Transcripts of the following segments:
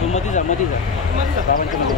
तू मधी जा बाबांच्या मध्ये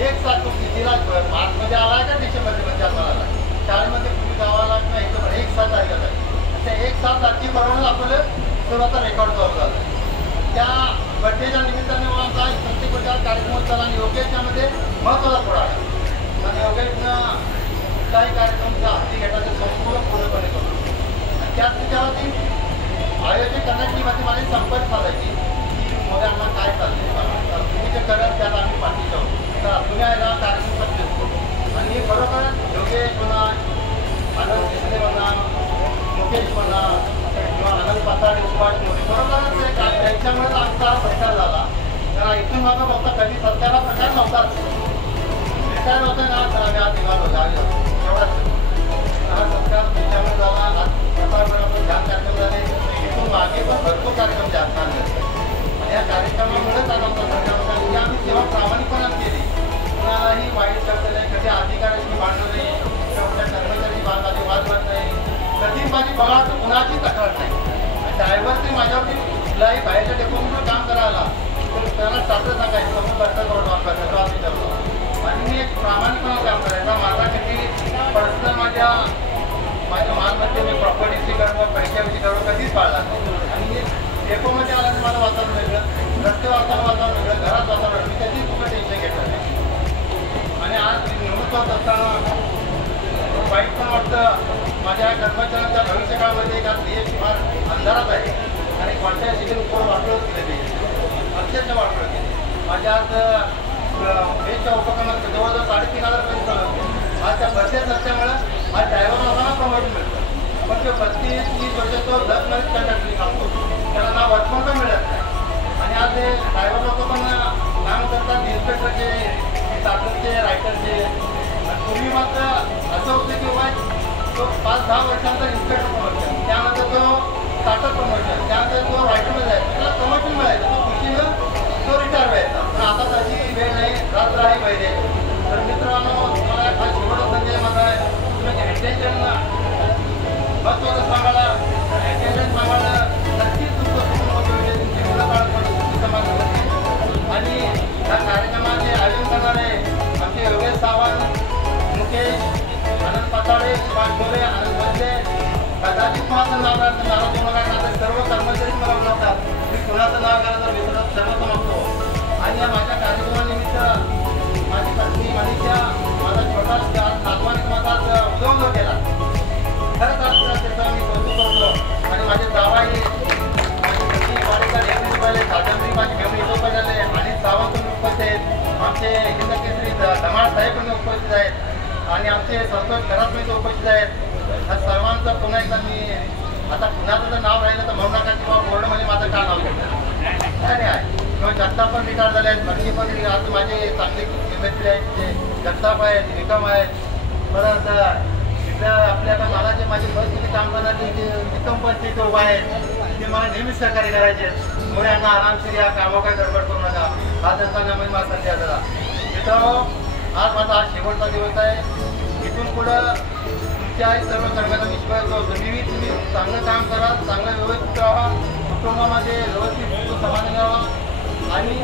एक साथ तो कितीला मार्च मध्ये आला का डिसेंबर मध्ये आला 7 तारखेपर्यंत आपलं सर्वांचा रेकॉर्ड चालू झाला. त्या बड्डेच्या निमित्ताने मला आमचा प्रत्येक प्रकार कार्यक्रम झाला आणि योगेशच्यामध्ये महत्त्वाचा पुढा आहे आणि योगेशनं कुठलाही कार्यक्रम हाती घेण्याचं संपूर्ण पूर्णपणे करतो. आणि त्याच त्याच्यावरती आयोजन करण्याची माझी संपर्क साधायची की मोदयांना काय चाललंय, तुम्ही जे करत त्यात आम्ही पाठीशी आहोत, तर तुम्ही यायला कार्यक्रम सक्सेस करू. आणि हे खरोखर योगेश म्हणा, आनंद देशले म्हणा, मुकेश म्हणा किंवा आनंद पाताडे सुभाष मोरे खरोखरच त्यांच्यामुळेच आमचा सत्कार झाला. कारण इथून माझा फक्त कधी सत्कारा प्रकार नव्हताच, रिटायर होतं ना तर आम्ही आज निघालो एवढाच हा सत्कार तुमच्यामुळे झाला. आज प्रसारपणामध्ये ध्यान कार्यक्रम झाले, इथून मागे पण भरपूर कार्यक्रम जास्त आणले आणि या कार्यक्रमामुळेच आज आमचा सत्कार होता. म्हणजे आम्ही सेवा प्रामाणिकपणाने केली, कुणालाही वाईट करता नाही, कधी अधिकाऱ्यांची भांडण नाही, कुठल्या कर्मचाऱ्यांची माझी वादवाद नाही, कधी माझी बघा कुणाची तक्रार नाही. आणि ड्रायव्हरने माझ्यावरती कुठलाही बाहेरच्या डेपोमधून काम करायला तर त्याला स्टार्टर सांगायचं समोर करता करून त्रास विचारतो आणि मी एक प्रामाणिकपणे काम करायचा. माझा कधी पर्सनल माझ्या मालमत्ते मी प्रॉपर्टीची करणं, पैशाविषयी करणं कधीच पाळला नाही. आणि डेपोमध्ये आल्यानंतर माझं वातावरण वेगळं, रस्त्यावर वातावरण वेगळं, घरात वातावरण मी कधीच कुठं टेन्शन घेतलं नाही. आणि आज निवृत्त होत असताना वाईट पण वाटतं माझ्या कर्मचाऱ्यांच्या भविष्यकाळामध्ये का देश फार अंधारात आहे आणि कोणत्या शिक्षण उपवर वापरत केले अक्षरशः वापरत केले. माझ्या आज बेसच्या उपक्रमात जवळजवळ 3,500 पर्यंत होते. आज त्या बसेस नसल्यामुळं आज ड्रायव्हर लोकांना प्रमोशन मिळतं, पण तो 32-30 वर्ष तो दसमध्ये कंडक्टरी थांबतो, त्याला ना वर्तमान पण मिळत नाही. आणि आज ते ड्रायव्हर लोक पण काम करतात इन्स्पेक्टरचे, स्टार्टरचे, रायटरचे. पूर्वी मात्र असं होतं की बाबा तो 5-10 वर्षांचा इन्स्पेक्टर प्रमोशन, त्यानंतर तो स्टार्टर प्रमोशन, त्यानंतर तो रायटरमध्ये जायचा, त्याला प्रमोशन मिळायचं, तो खुशीनं तो रिटायर व्हायचा. पण आता त्याची वेळ नाही, रात्र आहे पहिले. तर मित्रांनो तुम्हाला हा शेवटचा संजय माझा आहे, तुम्ही अटेन्शन महत्त्वाचं सांगायला, अटेन्शन सांगायला नक्कीच तुमचं सुखमोठी तुमची मुलं काढून समाज होते. आणि या कार्यक्रमाचे आयोजन करणारे आमचे योगेश सावंत, मुकेश, आनंद पाताडे, सुभाष मोरे, आनंद बसले, कदाचित माझं नाव घालतं, नाव देऊ नका, तर सर्व कर्मचारी मला बोलवतात, मी कुणाचं नाव घाला तर विसरत सर्व समजतो. आणि या माझ्या कार्यक्रमानिमित्त माझी पत्नी मनीषा, माझा छोटा नातवाने माझा उद्योग केला, खरंच आज त्याचा मी कौतुक करतो. आणि माझे जावाई, माझी पत्नी वाडेकर एकवीस रुपयाले, कादंबरी माझी घेऊन इथं पडले, आणि सावंत पण उपस्थित आहेत, आमचे हिंद केसरी धमाळ साहेब पण उपस्थित आहेत आणि आमचे संतोष खरात पण उपस्थित आहेत. या सर्वांचं पुन्हा एकदा मी आता पुण्याचं जर नाव राहिलं तर म्हणू नका किंवा बोर्डमध्ये माझं का नाव घेतलं काय आहे. किंवा जगताप पण रिटायर झाले आहेत, भरती पण आज माझे चांगले मित्र आहेत, जे जगताप आहेत, निकम आहेत. परत तिथल्या आपल्याला मला जे माझे बसमध्ये काम करणारे जे निकम पण तिथे उभा आहेत, ते मला नेहमीच सहकार्य करायचे. मुलांना आरामशीर या कामं काय गडबड करू नका, हा त्यांचा नवीन मला संधी झाला. तिथं आज माझा हा शेवटचा दिवस आहे. इथून पुढं तुमच्याही सर्व कर्मचाऱ्यांना विश्वास तुम्ही चांगलं काम करा, चांगलं व्यवस्थित राहा, कुटुंबामध्ये व्यवस्थित समाधान राहा. आणि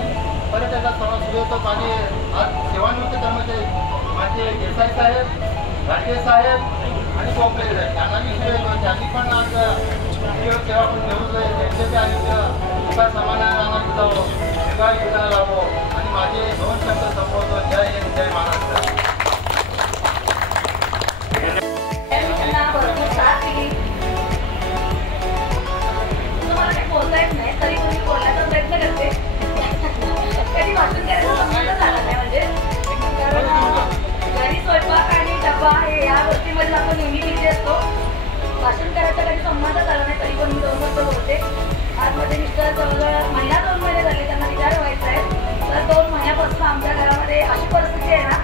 परत एकदा सर्व सुरू माझे आज सेवानिवृत्त कर्मचारी माझे देसाई साहेब, घाटे साहेब आणि गोखले साहेब त्यांना विषय त्यांनी पण आज सेवा पण निवृत्त आहे. त्यांचे आयुष्य सुखा समाधानानं जावं, सेवा योजना लावो. आणि माझे 2 शब्द संपवतो. जय हिंद, जय महाराष्ट्र. तुम्हाला काही बोलता येत नाही तरी तुम्ही बोलण्याचा प्रयत्न करते. कधी भाषण करायचा संबंध झाला नाही, म्हणजे कारण घरी स्वयंपाक आणि डब्बा हे या गोष्टीमध्ये आपण नेहमी बिझी असतो. भाषण करायचा कधी संबंध झाला नाही तरी पण मी 2 शब्द बोलते. आज माझे मिस्टर जवळजवळ महिना 2 महिने झाले, त्यांना रिटायर व्हायचं आहे. तर 2 महिन्यापासून आमच्या घरामध्ये अशी परिस्थिती आहे ना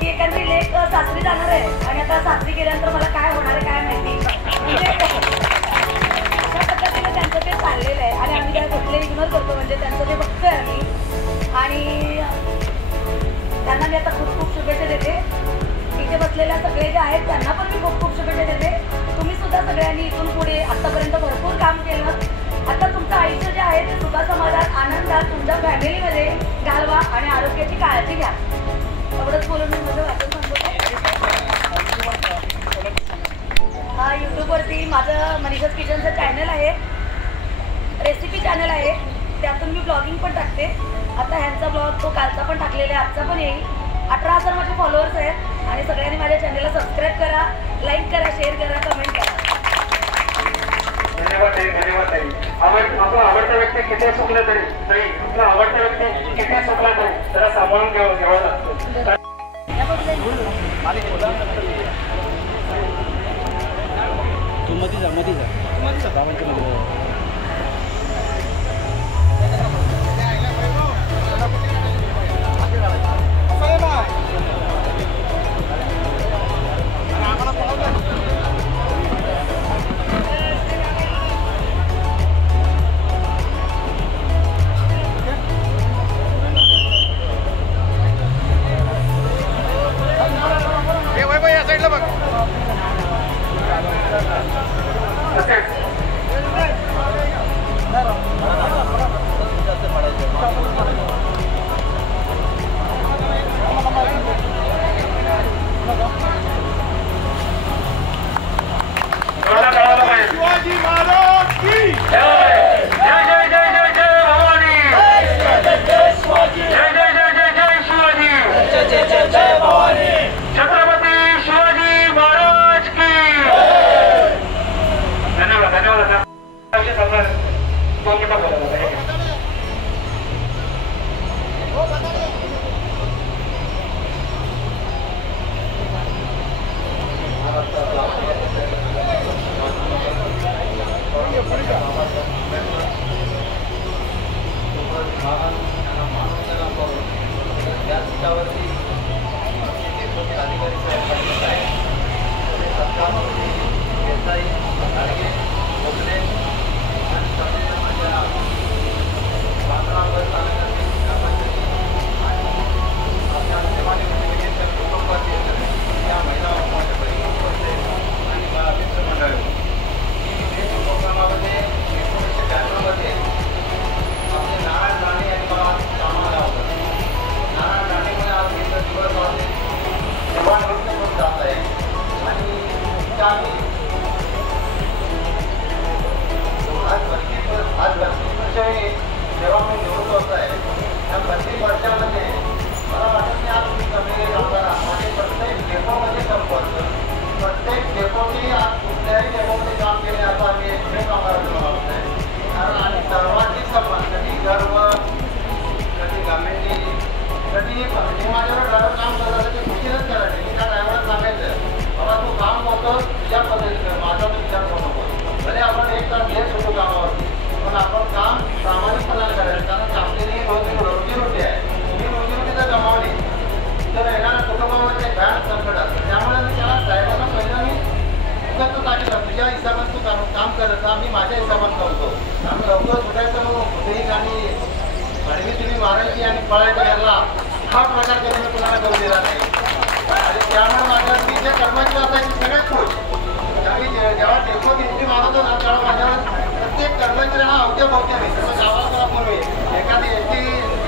की एखादी लेक सासरी जाणार आहे आणि आता सासरी गेल्यानंतर मला काय होणार आहे काय माहिती, म्हणजे अशा पद्धतीने त्यांचं ते चाललेलं आहे. आणि आम्ही त्या कुठले इग्नोर करतो, म्हणजे त्यांचं ते बघतोय आम्ही. आणि त्यांना मी आता खूप खूप शुभेच्छा देते. इथे बसलेल्या सगळे जे आहेत त्यांना पण मी खूप खूप शुभेच्छा देते. तुम्ही सुद्धा सगळ्यांनी इथून पुढे आतापर्यंत भरपूर काम केलं. आता तुमचं आयुष्य जे आहे ते सुखा समाधान आनंदात तुमच्या फॅमिलीमध्ये घालवा आणि आरोग्याची काळजी घ्या. एवढंच बोलून मी माझं वाचन सांगतो. हा यूट्यूबवर यूट्यूबवरती माझं मनीषाज किचनचं चॅनल आहे, रेसिपी चॅनल आहे, त्यातून मी ब्लॉगिंग पण टाकते. आता ह्यांचा ब्लॉग तो कालचा पण टाकलेला आहे, आजचा पण येईल. 18,000 माझे फॉलोअर्स आहेत आणि सगळ्यांनी माझ्या चॅनलला सबस्क्राईब करा, लाईक करा, शेअर करा, कमेंट करा. धन्यवाद ताई, धन्यवाद ताई. आपला आवडता व्यक्ती किती चुकला तरी आपला आवडता व्यक्ती किती चुकला तरी त्याला सांभाळून घ्यावं लागतं. तू मध्ये जा बाबांच्या मध्ये शिवाजी महाराज की जय. जय जय जय जय जय भवानी. जय जय शिवाजी. जय जय जय जय जय शिवाजी. जय जय जय जय भवानी. छत्रपती शिवाजी महाराज की धन्यवाद. धन्यवाद. जेव्हा मी निवडून होत आहे त्या प्रत्येक वर्षामध्ये मला वाटत नाही आज तुम्ही कमी लावणार आणि प्रत्येक डेपोमध्ये संपर्क प्रत्येक डेपोची आज कुठल्याही डेपोमध्ये काम केले असं आम्ही एक आम्हाला वाटत आहे. कारण आणि सर्वांची सन्मान कधी गर्व कधी गमेंटी कधी मी माझ्यावर ड्रायव्हर काम करत असेल ते खुशीनच करायचे. मी त्या ड्रायव्हरला सांगायचं बाबा तू काम करतो तुझ्या पद्धतीनं माझा तो विचार करू नको. भले आपण एक तास लेट होतो कामावरती पण आपण काम प्रामाणिकपणाने करायचं. कारण आपली रोजीरोटी आहे. तुम्ही रोजीरोटी जर गमावली तर येणाऱ्या कुटुंबामध्ये काही भयानक संकट असतं. त्यामुळे मी त्याला साहेबांना पहिलं मी उगाच टाकलं तुझ्या हिशोबात तू काम करत मी माझ्या हिशोबात करतो. आम्ही लवकर सुटायचं म्हणून कुठेही आणि आडवी तुम्ही मारायची आणि पळायचं याला हा प्रकार कधी मी कुणाला करू दिला नाही. आणि त्यामुळे माझ्या मी जे कर्मचारी असायचे सगळे खुश. आम्ही जेव्हा टेको गिफ्टी मारतो ना तेव्हा माझ्यावर प्रत्येक कर्मचाऱ्यांना अवघ्या भावत्या नाही. तर गावाला पूर्वी एखादी एसटी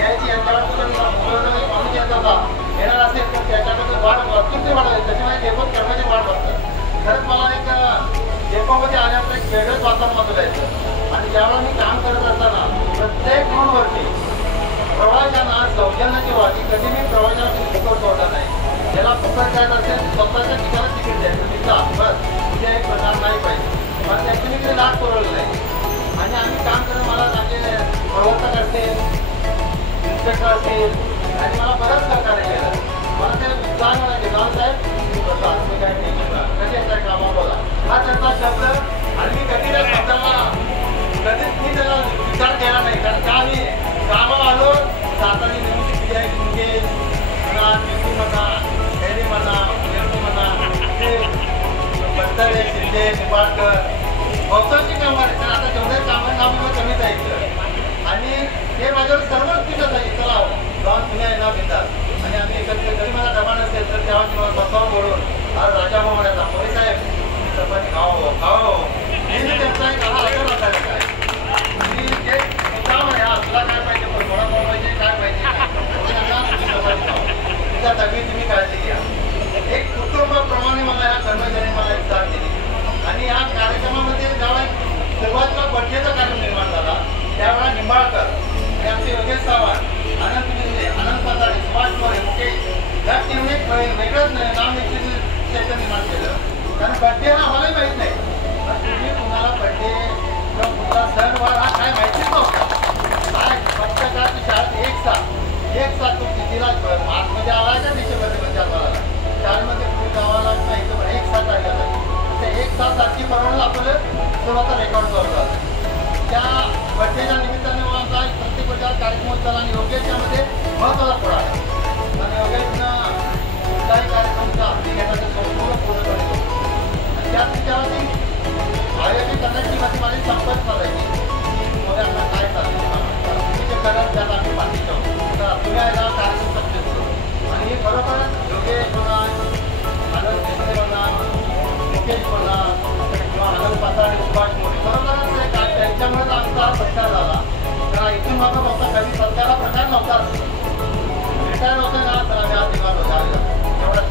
यायची यांच्यावर माणूस येत होता येणार असेल तर त्याच्याकडे वाढ अत्यंत वाढवायची. त्याच्यामुळे डेपोत कर्मचारी वाढ बघतात. खरंच मला एक डेपोमध्ये आल्यानंतर एक वेगळंच वातावरण बदलायचं. आणि ज्यावेळेला मी काम करत असताना प्रत्येक रूटवरती प्रवाशांना सौजन्याची वाटी कधी मी प्रवाशांना फुकट सोडला नाही. ज्याला फुकट जायचं असेल स्वतःच्या ठिकाणी तिकीट द्यायचं तिथला बस तुझ्या एक प्रकार नाही पाहिजे. मला त्याची मी लाट पुरवलं नाही. आणि आम्ही काम करत मला माझे प्रवर्तक असतील इन्स्पेक्टर असतील आणि मला बरंच सहकार्य केलं. मला ते जाण म्हणायचे गाव साहेब तुम्ही काय कधी येतात कामा बोला हा त्यांचा शब्द. आणि मी कधी त्या शब्दाला कधीच मी त्याला विचार केला नाही. कारण का मी कामावर आलो सातारी नवीन पिढी आहे मुंगे म्हणा चिंटू म्हणा खैरी म्हणा नेहरू म्हणा ते बत्तरे शिंदे निंबाळकर बहुतांशी कामगार आहेत. तर आता जेवढे कामं नाव कमीच आहेत आणि हे माझ्यावर सर्वच दिसत आहे. चला जाऊन पुण्या येणार घेतात आणि आम्ही एकत्र जरी मला डबा नसेल तर तेव्हा किंवा स्वतःवर बोलून आज राजा म्हणायचा पोलीस साहेब चपाती खाओ खाओ हे त्यांचा एक आदर असायचा आहे. आणि जे काम आहे तुला काय पाहिजे कोणाला पाहिजे काय पाहिजे चपाती खाओ तुझ्या तब्येत तुम्ही काळजी घ्या. एक कुटुंबाप्रमाणे मला ह्या कर्मचारी मला एक साथ दिली आणि ह्या वेगळंच नाव निश्चित निर्माण केलं. कारण बड्डे हा आम्हालाही माहीत नाही. तुम्ही कुणाला बड्डे किंवा कुठला सणवार हा काय माहितीच नव्हता. काय फक्त का ती शाळेत एक साथ तो कितीला मार्चमध्ये आला का डिसेंबरमध्ये जन्माला शाळेमध्ये पुढे गावाला नाही तर एक साथ आलेला नाही. त्या एक साथ तारखेप्रमाणे आपलं सर्वांचा रेकॉर्ड चालू झाला. त्या बड्डेच्या निमित्ताने आमचा प्रत्येक वर्षात कार्यक्रम होत झाला आणि योग्य त्यामध्ये महत्त्वाचा पुढा आहे. आणि योग्यनं कुठलाही कार्यक्रमाचा हाती घेण्याचं संपूर्ण पूर्ण करतो. आणि त्या त्याच्यावरती आयोजित करण्याची माझी संपर्क करायची की मुलांना काय चालतं तुम्ही जे करत त्यात आम्ही पाठी ठेवतो. तर तुम्ही याला कार्यक्रम सक्सेस करू. आणि हे खरोखर योगेश म्हणा, आनंद देशमुख म्हणा, मुकेश म्हणा किंवा आनंद पाताळे, सुभाष मोरे खरोखरच त्यांच्यामुळेच आमचा सत्कार झाला. कारण इथून मागं फक्त कधी सत्कारा प्रकार नव्हताच. रिटायर होते ना तर आम्ही आज निघालो झालेला एवढाच.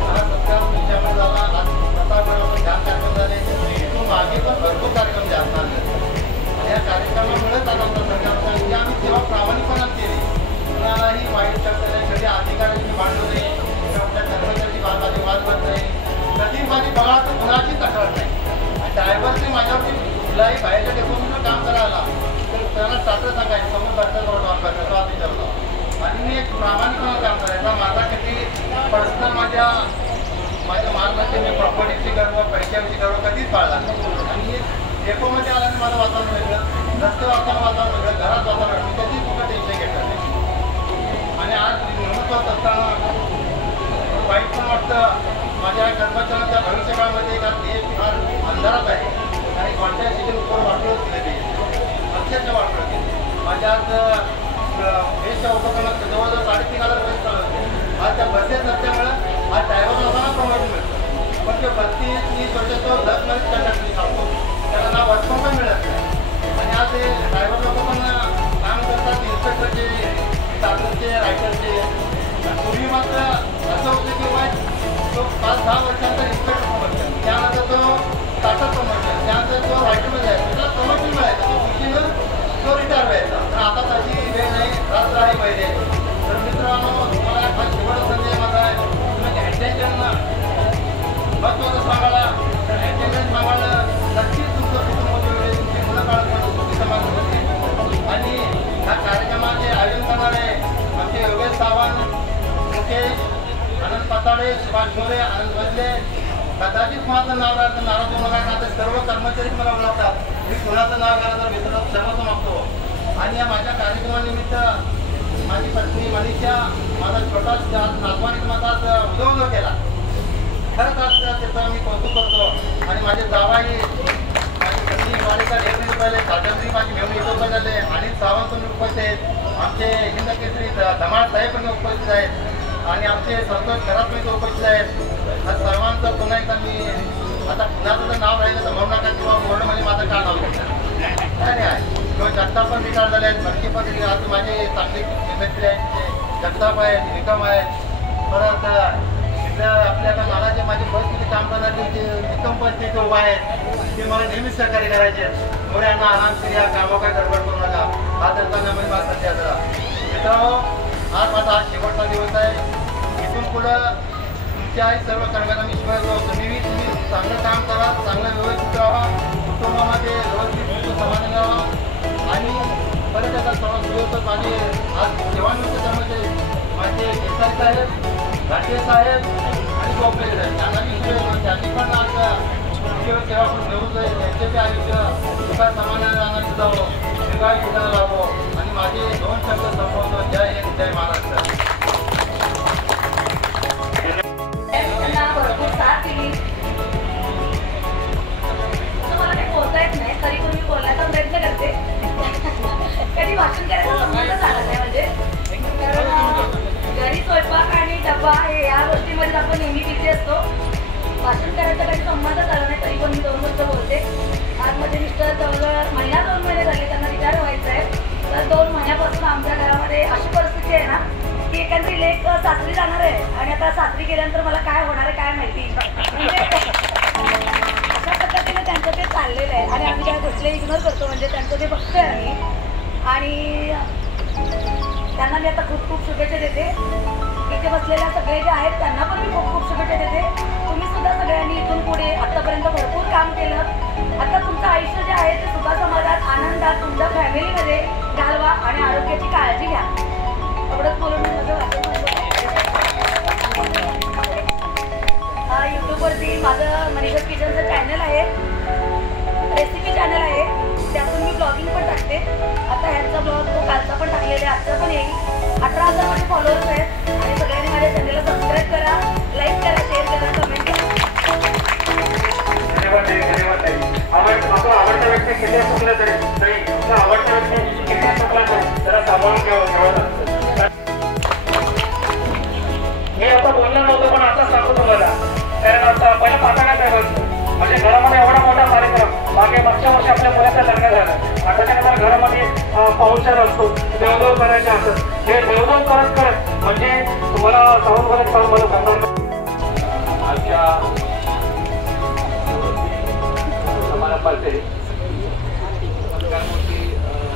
मला सत्कार तुमच्यामुळे झाला. आज प्रताप गडावर ध्यान कार्यक्रम झाले. इथून मागे पण भरपूर कार्यक्रम जे असणार आणि या कार्यक्रमामुळेच आज आमचा सत्कार होता. म्हणजे आम्ही तेव्हा प्रामाणिकपणात केली. कुणालाही वाईट शब्द नाही, कधी अधिकाऱ्यांची भांडण नाही किंवा आपल्या कर्मचाऱ्यांची माझी वाद नाही. कधी माझी बघा कुणाची तक्रार नाही. आणि ड्रायव्हरची माझ्यावरती कुठलाही बाहेरच्या डेपोमध्ये काम करायला तर त्याला स्टार्टर सांगायचं समोर भरता जवळ काम करायचं तो आधी ठरला. आणि मी एक प्रामाणिकपणे काम करायचा. माझा कधी पर्सनल माझ्या मालमध्ये मी प्रॉपर्टीची गर्व पैशाची गर्व कधीच पाळला नाही. आणि डेपोमध्ये आल्याने माझं वातावरण वेगळं, रस्ते वातावरण वेगळं, घरात वातावरण मी कधीच कुठं टेन्शन घेतलं नाही. आणि आज महत्त्वाचं असताना वाईट पण वाटतं माझ्या कर्मचाऱ्यांच्या भविष्यकाळामध्ये का ते फार अंधारात आहे. आणि कोणत्या सीजन उपवर वाटलं केलं ते अक्षरशः वाटलं केलं. माझ्या आज बेसच्या उपकरणात जवळजवळ 3,500 बस चालू होते. आज त्या बसेस नसल्यामुळं आज ड्रायव्हर लोकांना प्रमोशन मिळतं. पण ते 32-30 वर्ष तो 10 मिनिट कंडक्टरनी सांगतो त्याला ना वर्कफॉर्म पण मिळत नाही. आणि आज ते ड्रायव्हर लोक पण काम करतात इन्स्पेक्टरचे, स्टाफरचे, रायटरचे. पूर्वी मात्र असं होतं की तो 5-10 वर्षांचा इन्स्पेक्टर प्रमोशन, त्यानंतर तो स्टार्टर प्रमोशन, त्यानंतर तो रायटरमध्ये जायचा, त्याला प्रमोशन मिळायचं. तो खुशीनं तो रिटायर व्हायचा. पण आता त्याची वेळ नाही, रात्र आहे पहिले. तर मित्रांनो तुम्हाला खास शेवटचा संदेश माझा आहे. तुम्ही अटेन्शन महत्त्वाचं सांगायला तर अटेन्शन सांगायला नक्कीच तुमचं कुटुंब वेळ तुमची मुलं काळात सुखी समाज होते. आणि ह्या कार्यक्रमाचे आयोजन करणारे आमचे योगेश सावंत, मुकेश, आनंद पाताळे, सुभाष मोरे, आनंद बदले, कदाचित कुणाचं नाव राहतं नाराज होऊ नका. आता सर्व कर्मचारीच मला ओळखतात. मी कुणाचं नाव घ्यायला जर मित्रात क्षमता मागतो. आणि या माझ्या कार्यक्रमानिमित्त माझी पत्नी मनीषा, माझा छोटा नातवानी माझा उदय केला. खरंच आज त्याचं मी कौतुक करतो. आणि माझे जावाई माझी पत्नी वाढीचा 1 रुपयाला, कादंबरी माझी घेऊन 1 रुपये झाले. अनिल सावंत पण उपस्थित आहेत. आमचे हिंद केसरी धमाळ साहेब पण उपस्थित आहेत. आणि आमचे संतोष घरात मी उपस्थित आहेत. आज सर्वांचं पुन्हा एकदा मी आता पुण्याचं जर नाव राहिलं तर म्हणू नका किंवा बोर्डमध्ये माझं काय नाव घेतलं नाही आहे. किंवा जगताप पण रिटायर झाले आहेत. भरती पण आज माझे चांगले मित्र आहेत. जगताप आहेत, निकम आहेत. परत तिथं आपल्याला नानाचे माझे परिस्थिती काम करणारे जे निकम परिस्थिती उभा आहेत ते मला नेहमीच सहकार्य करायचे. मोऱ्यांना आरामशीर या कामं काय गडबड करू नका. हा त्यांचा नवीन माझा सध्या जरा मित्रांनो आज माझा आज शेवटचा दिवस आहे. इथून पुढं तुमच्याही सर्व कर्मचाऱ्यांना विश्वास तुम्ही चांगलं काम करा, चांगलं व्यवस्थित राहा, कुटुंबामध्ये व्यवस्थित समाधान राहा. आणि परत आता सर्व सुव्यवस्थित माझे आज सेवानिवृत्त कर्मचारी माझे देसाई साहेब, घाटे साहेब आणि गोखले साहेब त्यांना विश्वास त्यांनी पण आज सेवा करून निवृत्त आहे. त्यांचे आयुष्य सुखा समाधानाने जावं, दीर्घायु युद्धाला लावो. आणि माझे 2 शब्द संपवतो. जय हिंद, जय महाराष्ट्र. भरपूर साथ दिली. मला काही बोलता येत नाही तरी पण मी बोलण्याचा प्रयत्न करते. कधी भाषण करायचा संबंध झाला नाही म्हणजे कारण घरी स्वयंपाक आणि डब्बा हे या गोष्टीमध्ये आपण नेहमी बिझी असतो. भाषण करायचा काही संबंध झाला नाही तरी पण मी 2 शब्द बोलते. आज माझे मिस्टर जवळजवळ 2 महिने झाले त्यांना रिटायर व्हायचं आहे. तर 2 महिन्यापासून आमच्या घरामध्ये अशी परिस्थिती आहे ना की एखादी लेक सासरी जाणार आहे आणि आता सासरी गेल्यानंतर मला काय होणार आहे काय माहिती. म्हणजे अशा पद्धतीने त्यांचं ते चाललेलं आहे आणि आम्ही त्या गोष्टीला इग्नोर करतो. म्हणजे त्यांचं ते बघतोय आम्ही आणि त्यांना मी आता खूप खूप शुभेच्छा देते. इथे बसलेल्या सगळे जे आहेत त्यांना पण मी खूप खूप शुभेच्छा देते. तुम्ही सुद्धा सगळ्यांनी इथून पुढे आतापर्यंत भरपूर काम केलं. आता तुमचं आयुष्य जे आहे ते सुखा समाधात आनंदात तुमच्या फॅमिलीमध्ये घालवा आणि आरोग्याची काळजी घ्या. एवढंच बोलून मी माझं वाचन यूट्यूबवरती माझं मनीषा किचनचं चॅनल आहे, रेसिपी चॅनल आहे, त्यातून मी ब्लॉगिंग पण टाकते. आता ह्यांचा ब्लॉग तो कालचा पण टाकलेला आहे, आजचा पण येईल. 18,000 माझे फॉलोअर्स आहेत आणि सगळ्यांनी माझ्या चॅनलला सबस्क्राईब करा, लाईक करा, शेअर करा, कमेंट करा. आपला आवडता व्यक्ती किती चुकला तरी आपला आवडता व्यक्ती किती चुकला तरी जरा सांभाळून ठेवत असतं. मी आता बोललो नव्हतो पण आता सांगतो तुम्हाला, कारण आता पहिला पाठायला काय बसतो म्हणजे घरामध्ये एवढा मोठा कार्यक्रम मागच्या वर्षी आपल्या मुलाचं लग्न झालं. आता त्यानंतर घरामध्ये पाहुणचार असतो, देवदेव करायचे असत. हे देवदेव करत करत म्हणजे तुम्हाला सांगून मला सांगणार आमच्या समारंभाचे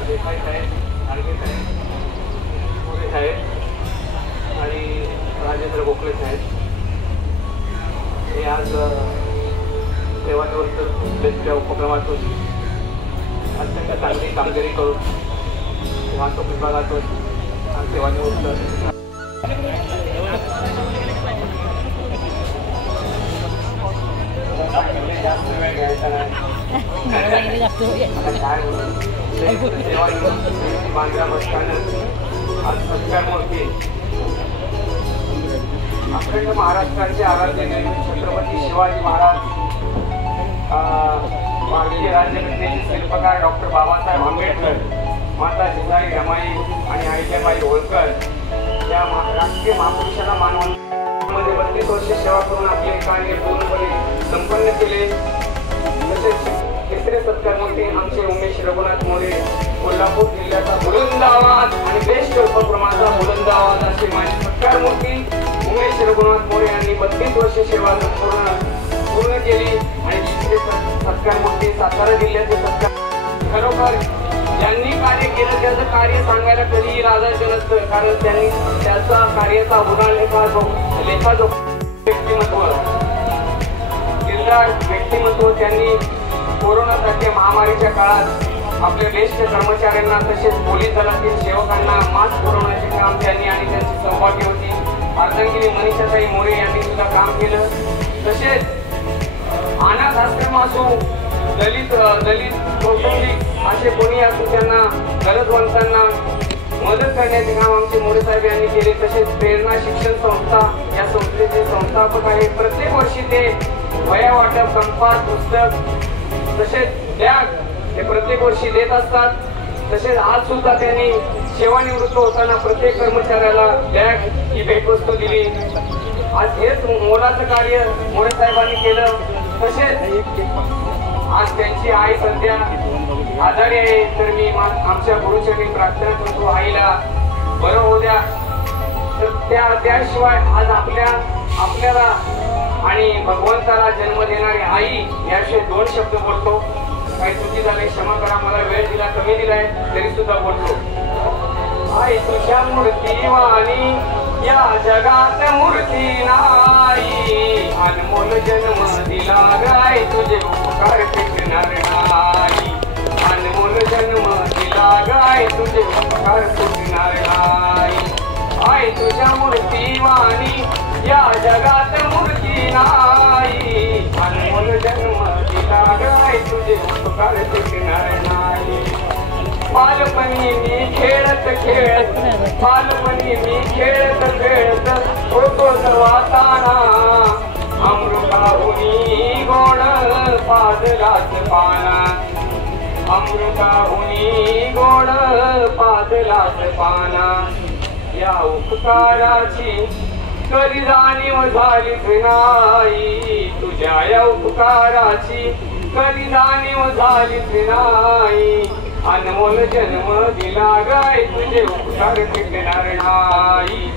देसाई साहेब, आडगे साहेब, मोरे साहेब आणि राजेंद्र गोखले साहेब हे आज सेवानिवृत्त उपक्रमातून अत्यंत चांगली कामगिरी करून वाहतूक विभागातून सेवानिवृत्त जास्त वेळ घ्यायचा नाही. बांद्रा बसस्थानक आज संस्कारमूर्ती अखंड महाराष्ट्राचे आराध्य छत्रपती शिवाजी महाराज, भारतीय राज्यघटनेचे शिल्पकार डॉक्टर बाबासाहेब आंबेडकर, माता जिजाई रमाई आणि अहिल्याबाई होळकर या राष्ट्रीय महापुरुषाला मानवंतांमध्ये 32 वर्ष सेवा करून आपले कार्य पूर्णपणे संपन्न केले. तसेच तिसरे सत्कारमूर्ती आमचे उमेश रघुनाथ मोरे, कोल्हापूर जिल्ह्याचा बुलंद आवाज आणि बेस्ट उपक्रमाचा बुलंद आवाज असे माझे सत्कारमूर्ती उमेश रघुनाथ मोरे यांनी 32 वर्ष सेवा पूर्ण केली. आणि तिसरे सत्कारमूर्ती सातारा जिल्ह्याचे सत्कार खरोखर ज्यांनी कार्य केलं त्याचं कार्य सांगायला कधीही लाजायचं नसतं, कारण त्यांनी त्याचा कार्याचा लेखाजोखा व्यक्तिमत्व व्यक्तिमत्व त्यांनी कोरोनासारख्या महामारीच्या काळात आपल्या ज्येष्ठ कर्मचाऱ्यांना तसेच पोलीस दलातील सेवकांना मास्क पुरवण्याचे काम त्यांनी आणि त्यांची सहभागी होती. अर्धांगिनी मनीषाताई मोरे यांनी सुद्धा काम केलं. तसेच अनाथ आश्रम असो, दलित कौटुंबिक असे कोणी असो त्यांना गरजवंतांना मदत करण्याचे काम आमचे मोरे साहेब यांनी केले. तसेच प्रेरणा शिक्षण संस्था या संस्थेचे संस्थापक आहे. प्रत्येक वर्षी ते वह्या वाटप, कंपास, पुस्तक तसेच बॅग हे प्रत्येक वर्षी देत असतात. तसेच आज सुद्धा त्यांनी सेवानिवृत्त होताना प्रत्येक कर्मचाऱ्याला बॅग ही भेटवस्तू दिली. आज हेच मोलाचं कार्य मोरे साहेबांनी केलं. तसेच आज त्यांची आई सध्या आजारी आहे, तर मी आमच्या गुरुचरणी प्रार्थना करतो आईला बरं होऊ द्या. तर त्याशिवाय आज आपल्याला आणि भगवंताला जन्म देणारी आई याविषयी 2 शब्द बोलतो. काही चुकी झाली क्षमा करा, मला वेळ दिला कमी दिलाय तरी सुद्धा बोलतो. आई तुझ्या मूर्तीवाणी या जगात मूर्ती नाही, अनमोल जन्म दिला गाय तुझे उपकार टिकणार नाही, अनमोल जन्म दिला गाय तुझे उपकार टिकणार नाही. आई तुझ्या मूर्तीवाणी या जगात मूर्ती नाही, अनमोल जन्म दिला गाय तुझे उपकार टिकणार नाही. बालपणी मी खेळत होतो वाताना, अमृताहुनी गोड पाजलाच पाना, अमृताहुनी गोड पाजलाच पाना. या उपकाराची कधी जाणीव झालीच नाही, तुझ्या या उपकाराची कधी जाणीव झालीच नाही, अनमोल जन्म दिला गाय तुझे उपकार टिकणार नाही,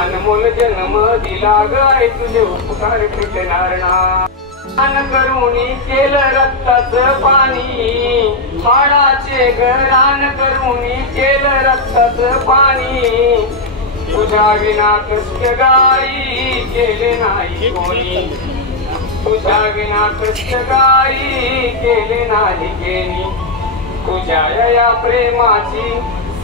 अनमोल जन्म दिला गाय तुझे उपकार टिकणार नाही. दान करुणी केलं रक्ताचं पाणी, हाडाचे घरान करुणी केलं रक्ताचं पाणी, तुझ्या विना कष्ट गाई केले नाही कोणी, तुझ्या विना कष्ट गाई केले नाही केली, तुझ्या या प्रेमाची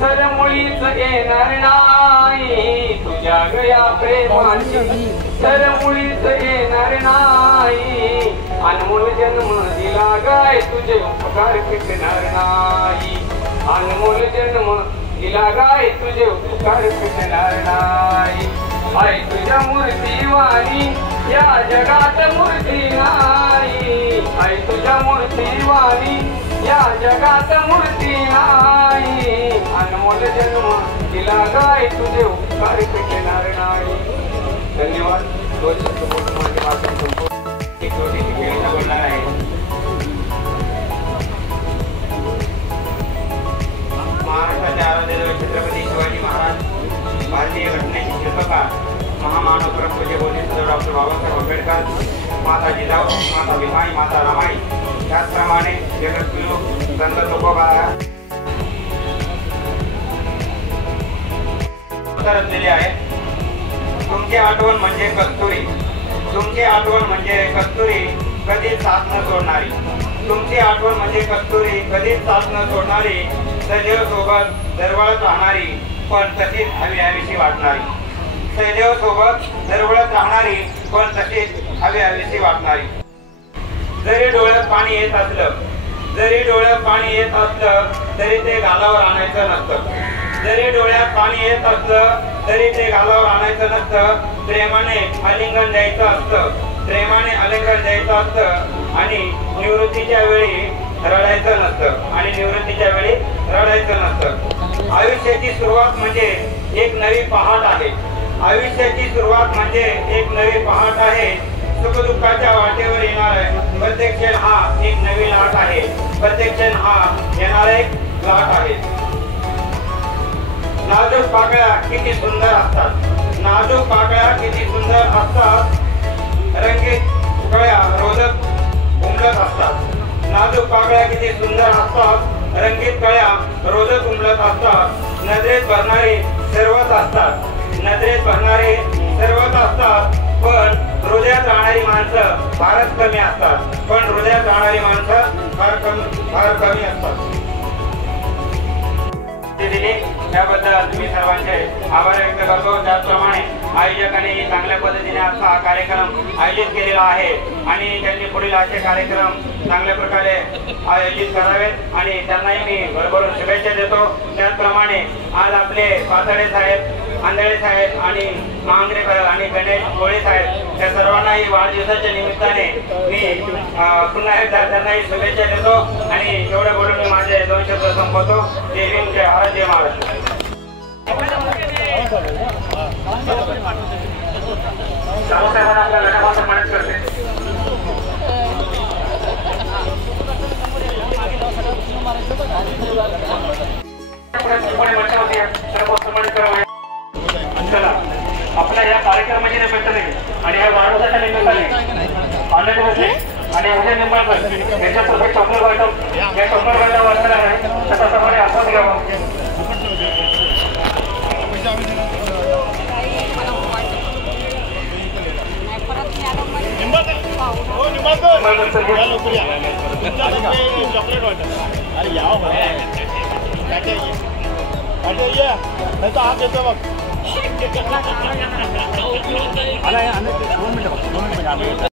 सरमुळीच येणार नाही, तुझ्या गया प्रेमाची सरमुळीच येणार नाही, अनमोल जन्म दिला गाय तुझे उपकार फिटणार नाही, अनमोल जन्म दिला गाय तुझे उपकार फिटणार नाही, आई तुझ्या मूर्तीवाणी या जगात मूर्ती नाही, आई तुझ्या मूर्तीवाणी या जगात मूर्ती नाही, अनमोल जन्म दिला गाय तुझे उपकार फिटणार नाही. धन्यवाद. दोन शब्द बोलून माझे भाषण संपवतो. एक छोटीशी कविता बोलणार आहे. महाराष्ट्राचे आराध्य छत्रपती शिवाजी महाराज, भारतीय घटनेचे शिल्पकार, महामानव परमपूज्य बोधिसत्व डॉक्टर बाबासाहेब आंबेडकर, माता जिजाऊ, माता भीमाई, माता रमाई, त्याचप्रमाणे जगद्गुरु संत तुकोबा रचलेले आहे. तुमची आठवण म्हणजे कस्तुरी, तुमची आठवण म्हणजे कस्तुरी, कधीच साथ न सोडणारी, तुमची आठवण म्हणजे कस्तुरी, कधीच साथ न सोडणारी, सदैव सोबत दरवळत राहणारी, पण तशीच हवी हवीशी वाटणारी, सदैव सोबत दरवळत राहणारी, पण तशीच हवी हवीशी वाटणारी. जरी डोळ्यात पाणी येत असलं, जरी डोळ्यात पाणी येत असलं तरी ते गालावर आणायचं नसतं, जरी डोळ्यात पाणी येत असलं तरी ते गालावर आणायचं नसतं, प्रेमाने आलिंगन द्यायचं असतं, प्रेमाने आलिंगन द्यायचं असतं, आणि निवृत्तीच्या वेळी रडायचं नसतं, आणि निवृत्तीच्या वेळी रडायचं नसतं. आयुष्याची सुरुवात म्हणजे एक नवी पहाट आहे, आयुष्याची सुरुवात म्हणजे एक नवी पहाट आहे, सुखदुःखाच्या वाटेवर येणार आहे, प्रत्येक क्षण हा एक नवी लाट आहे, प्रत्येक क्षण हा येणारा एक लाट आहे. नाजूक पाकळ्या किती सुंदर असतात, नाजूक पाकळ्या किती सुंदर असतात, रंगीत कळ्या रोदक उमलत असतात, नाजूक पाकळ्या किती सुंदर असतात, रंगीत कळ्या रोदक उमलत असतात, नजरेत भरणारे सर्वच असतात, नजरेत भरणारे सर्वच असतात, पण हृदयात राहणारी माणसं फारच कमी असतात, पण हृदयात राहणारी माणसं फार कमी असतात. त्याबद्दल तुम्ही सर्वांचे आभार व्यक्त करतो. त्याचप्रमाणे आयोजकांनी चांगल्या पद्धतीने आजचा हा कार्यक्रम आयोजित केलेला आहे आणि त्यांनी पुढील असे कार्यक्रम चांगल्या प्रकारे आयोजित करावेत आणि त्यांनाही मी भरभरून शुभेच्छा देतो. त्याचप्रमाणे आज आपले पाथर्डे साहेब, आंधळे साहेब आणि मांगरेकर आणि गणेश कोळे साहेब त्या सर्वांनाही वाढदिवसाच्या निमित्ताने मी पुन्हा एकदा त्यांनाही शुभेच्छा देतो आणि एवढं बोलून मी माझे 2 शब्द संपवतो. जय हिंद, जय भारत, जय महाराष्ट्र. साहेबांना आपल्या गटाला सन्मानित करते. चला, आपल्या या कार्यक्रमाच्या निमित्ताने आणि या वाढदिवसाच्या निमित्ताने आनंद होते आणि उद्या निंबाळकर यांच्यातर्फे चॉकलेट वाटप या चॉकलेट वाटप वाटणार आहे. त्याच्याप्रमाणे आपण घ्यावं. चॉकलेट वाटप. अरे याव नाही तर आग येतो बघ. 2 मिनिटं